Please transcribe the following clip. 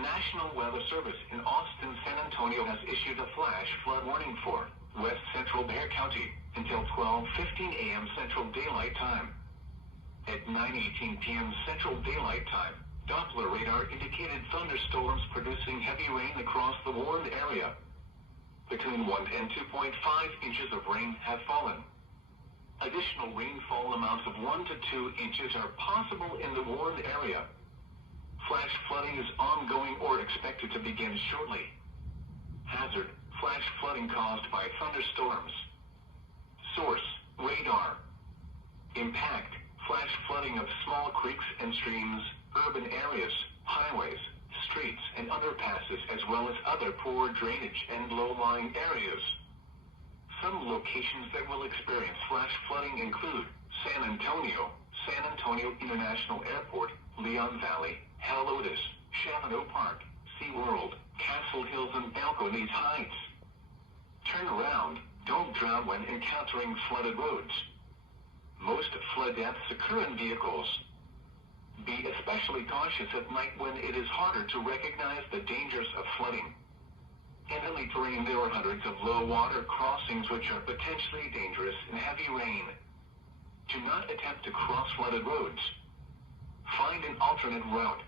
National Weather Service in Austin, San Antonio has issued a flash flood warning for West Central Bexar County until 12:15 a.m. Central Daylight Time. At 9:18 p.m. Central Daylight Time, Doppler radar indicated thunderstorms producing heavy rain across the warned area. Between 1 and 2.5 inches of rain have fallen. Additional rainfall amounts of 1 to 2 inches are possible in the warned area. Flash flooding is ongoing or expected to begin shortly. Hazard: flash flooding caused by thunderstorms. Source: radar. Impact: flash flooding of small creeks and streams, urban areas, highways, streets and underpasses, as well as other poor drainage and low-lying areas. Some locations that will experience flash flooding include San Antonio International Airport, Leon Valley, Helotes, Shalano Park, SeaWorld, Castle Hills and Balcones Heights. Turn around, don't drown when encountering flooded roads. Most flood deaths occur in vehicles. Be especially cautious at night when it is harder to recognize the dangers of flooding. In hilly terrain, there are hundreds of low water crossings which are potentially dangerous in heavy rain. Do not attempt to cross flooded roads. Find an alternate route.